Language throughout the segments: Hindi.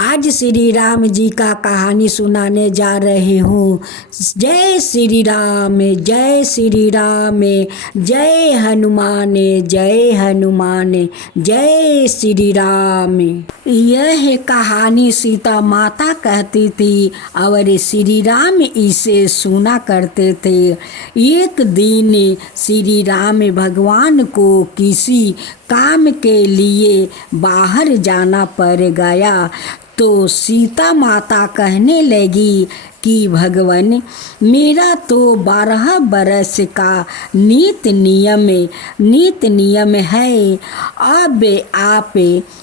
आज श्री राम जी का कहानी सुनाने जा रही हूँ। जय श्री राम, जय श्री राम, जय हनुमान, जय हनुमान, जय श्री राम। यह कहानी सीता माता कहती थी और श्री राम इसे सुना करते थे। एक दिन श्री राम भगवान को किसी काम के लिए बाहर जाना पड़ गया तो सीता माता कहने लगी कि भगवान, मेरा तो 12 बरस का नित्य नियम है। अब आप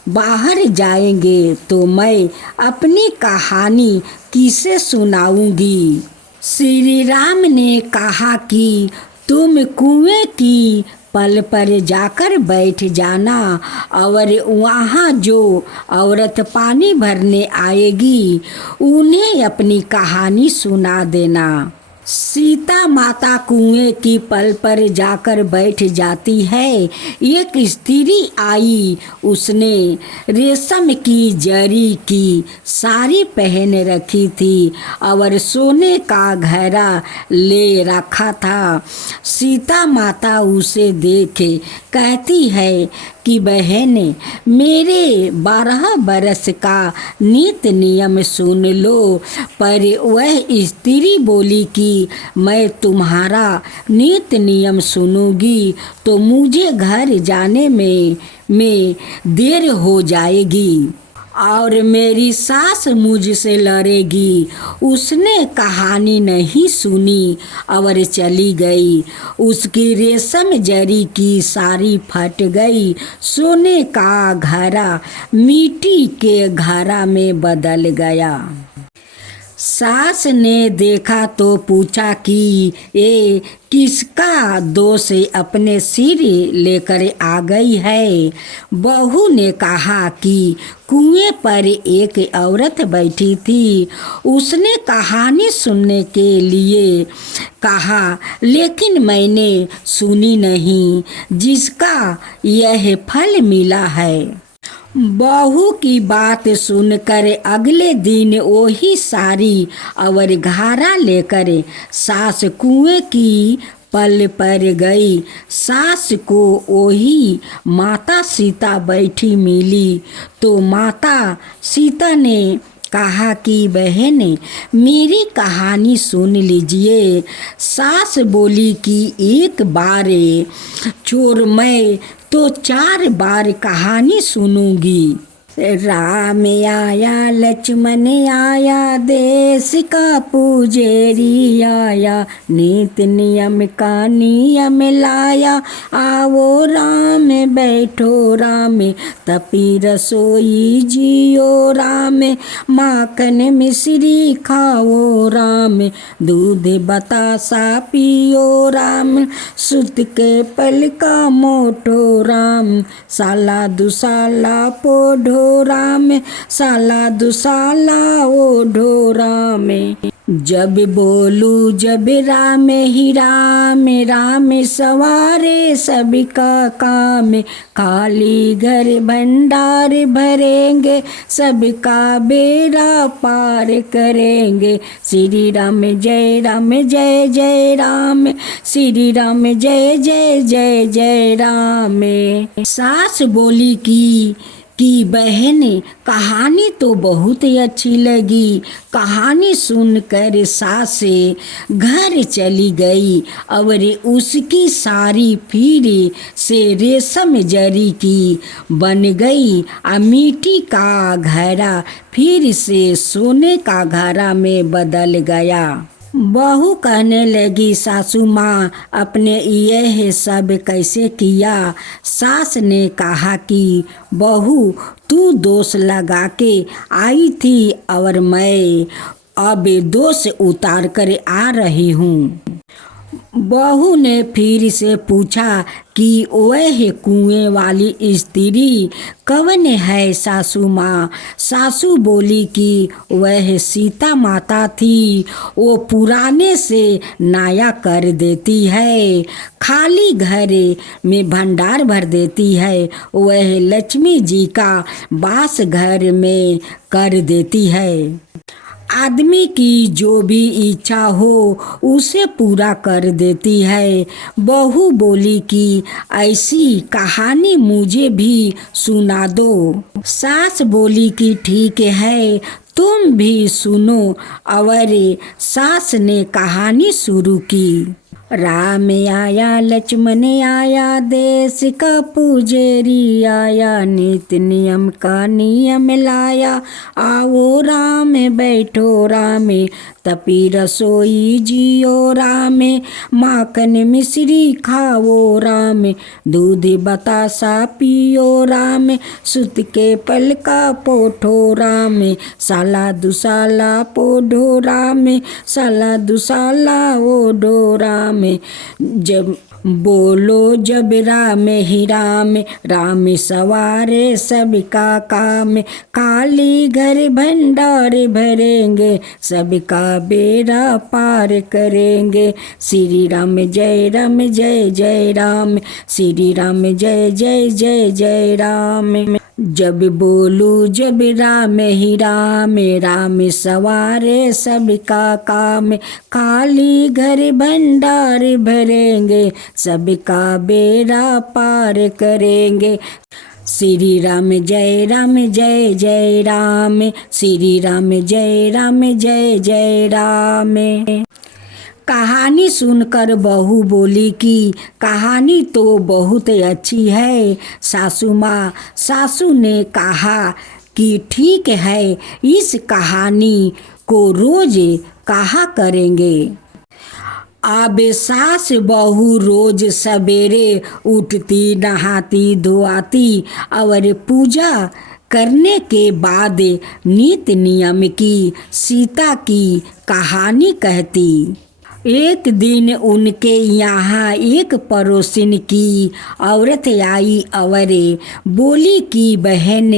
बाहर जाएंगे तो मैं अपनी कहानी किसे सुनाऊंगी। श्री राम ने कहा कि तुम कुएं की पल पर जाकर बैठ जाना और वहाँ जो औरत पानी भरने आएगी उन्हें अपनी कहानी सुना देना। सीता माता कुएं की पल पर जाकर बैठ जाती है। एक स्त्री आई, उसने रेशम की जरी की साड़ी पहन रखी थी और सोने का घड़ा ले रखा था। सीता माता उसे देखे कहती है कि बहन, मेरे 12 बरस का नित्य नियम सुन लो। पर वह स्त्री बोली कि मैं तुम्हारा नित्य नियम सुनूंगी तो मुझे घर जाने में देर हो जाएगी और मेरी सास मुझसे लड़ेगी। उसने कहानी नहीं सुनी और चली गई। उसकी रेशम जरी की साड़ी फट गई। सोने का घड़ा मिट्टी के घड़ा में बदल गया। सास ने देखा तो पूछा कि ये किसका दोष अपने सिर लेकर आ गई है। बहू ने कहा कि कुएं पर एक औरत बैठी थी। उसने कहानी सुनने के लिए कहा, लेकिन मैंने सुनी नहीं जिसका यह फल मिला है। बहू की बात सुनकर अगले दिन वही साड़ी और घड़ा लेकर सास कुएं की पल पर गई। सास को वही माता सीता बैठी मिली तो माता सीता ने कहा कि बहन, मेरी कहानी सुन लीजिए। सास बोली कि एक बार चोर मैं तो 4 बार कहानी सुनूंगी। राम आया, लक्ष्मण आया, देश का पुजेरी आया, नित्य नियम का नियम लाया। आओ राम, बैठो राम, तपी रसोई जियो राम, माखन मिश्री खाओ राम, दूध बतासा पियो राम, सुत के पल का मोटो राम, साला दुसाला पोढ़ो राम, साला दुसाला ओढ़ो राम। जब बोलू जब राम ही राम, राम सवारे सबका काम, खाली घर भंडार भरेंगे, सबका बेड़ा पार करेंगे। श्री राम जय राम, जय जय राम, श्री राम जय जय जय जय राम। सास बोली कि बहन, कहानी तो बहुत ही अच्छी लगी। कहानी सुनकर सास घर चली गई और उसकी सारी फिर से रेशम जरी की बन गई और मिट्टी का घड़ा फिर से सोने का घड़ा में बदल गया। बहू कहने लगी, सासू माँ, अपने यह सब कैसे किया। सास ने कहा कि बहू, तू दोष लगा के आई थी और मैं अब दोष उतार कर आ रही हूँ। बहू ने फिर से पूछा कि वह कुएं वाली स्त्री कौन है सासू माँ। सासू बोली कि वह सीता माता थी, वो पुराने से नया कर देती है, खाली घर में भंडार भर देती है, वह लक्ष्मी जी का वास घर में कर देती है। आदमी की जो भी इच्छा हो उसे पूरा कर देती है। बहू बोली कि ऐसी कहानी मुझे भी सुना दो। सास बोली कि ठीक है, तुम भी सुनो। और सास ने कहानी शुरू की। राम आया लक्ष्मण आया, देश का पुजेरी आया, नित्य नियम का नियम लाया, आओ राम बैठो राम, तपी रसोई जियो राम, माखन मिश्री खाओ राम, दूध बतासा पियो राम, सुत के पल का पोठो राम, साला दुसाला पोढ़ो राम, साला दुसाला ओढ़ो राम। जब बोलो जब राम ही राम, राम सवारे सबका काम, खाली घर भंडार भरेंगे, सबका बेड़ा पार करेंगे। श्री राम जय जय राम, श्री राम जय जय राम। जब बोलू जब राम ही राम, राम सवारे सबका काम, खाली घर भंडार भरेंगे, सबका बेड़ा पार करेंगे। श्री राम जय जय राम, श्री राम जय जय राम। कहानी सुनकर बहू बोली कि कहानी तो बहुत अच्छी है सासू माँ। सासू ने कहा कि ठीक है, इस कहानी को रोज कहा करेंगे। अब सास बहू रोज सवेरे उठती, नहाती धोआती और पूजा करने के बाद नित्य नियम की सीता की कहानी कहती। एक दिन उनके यहाँ एक पड़ोसिन की औरत आई और बोली कि बहन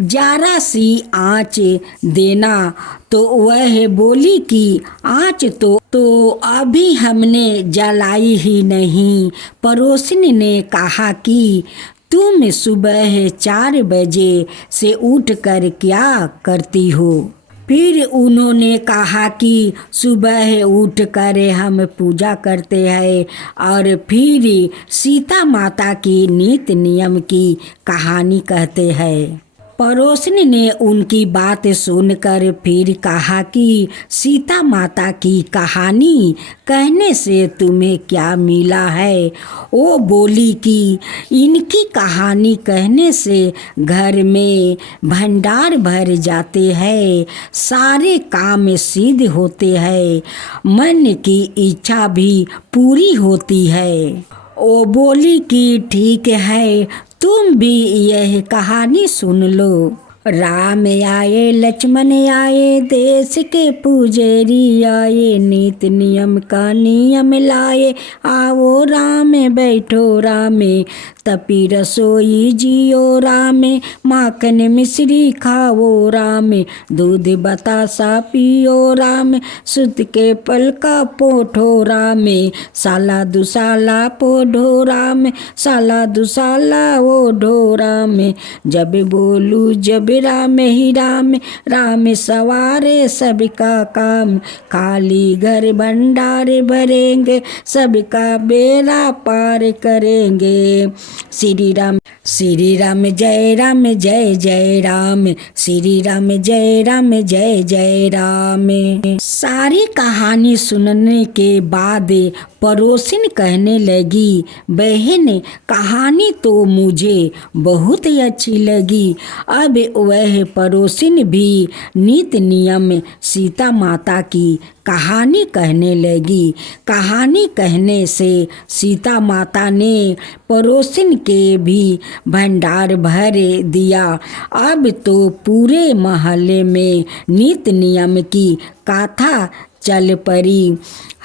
जरा सी आँच देना। तो वह बोली कि आँच तो अभी हमने जलाई ही नहीं। पड़ोसिन ने कहा कि तुम सुबह 4 बजे से उठकर क्या करती हो? फिर उन्होंने कहा कि सुबह उठकर हम पूजा करते हैं और फिर सीता माता की नित्य नियम की कहानी कहते हैं। पड़ोसिन ने उनकी बात सुनकर फिर कहा कि सीता माता की कहानी कहने से तुम्हें क्या मिला है? वो बोली कि इनकी कहानी कहने से घर में भंडार भर जाते हैं, सारे काम सिद्ध होते हैं, मन की इच्छा भी पूरी होती है। वो बोली कि ठीक है, तुम भी यह कहानी सुन लो। राम आए लक्ष्मण आए, देश के पुजेरी आए, नित्य नियम का नियम लाए, आओ राम बैठो राम, तपी रसोई जियो राम, माखन मिश्री खाओ राम, दूध बतासा पियो राम, सुत के पल का पोठो राम, साला दुसाला पोढ़ो राम, साला दुसाला ओढ़ो राम। जब बोलू जब राम ही राम, राम सवारे सबका काम, खाली घर भंडार भरेंगे, सबका बेड़ा पार करेंगे। श्री राम जय जय राम, श्री राम जय जय राम। सारी कहानी सुनने के बाद पड़ोसिन कहने लगी, बहन कहानी तो मुझे बहुत ही अच्छी लगी। अब वह पड़ोसिन भी नित्य नियम सीता माता की कहानी कहने लगी। कहानी कहने से सीता माता ने पड़ोसिन के भी भंडार भर दिया। अब तो पूरे मोहल्ले में नित्य नियम की कथा चल पड़ी।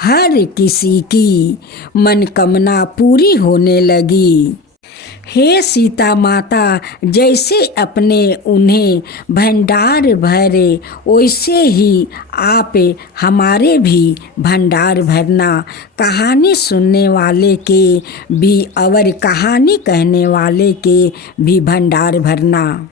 हर किसी की मनकामना पूरी होने लगी। हे सीता माता, जैसे अपने उन्हें भंडार भरे, वैसे ही आप हमारे भी भंडार भरना। कहानी सुनने वाले के भी और कहानी कहने वाले के भी भंडार भरना।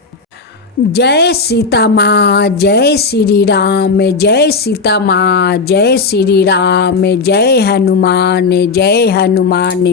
जय सीता माँ, जय श्री राम, जय सीता माँ, जय श्री राम, जय हनुमान, जय हनुमान।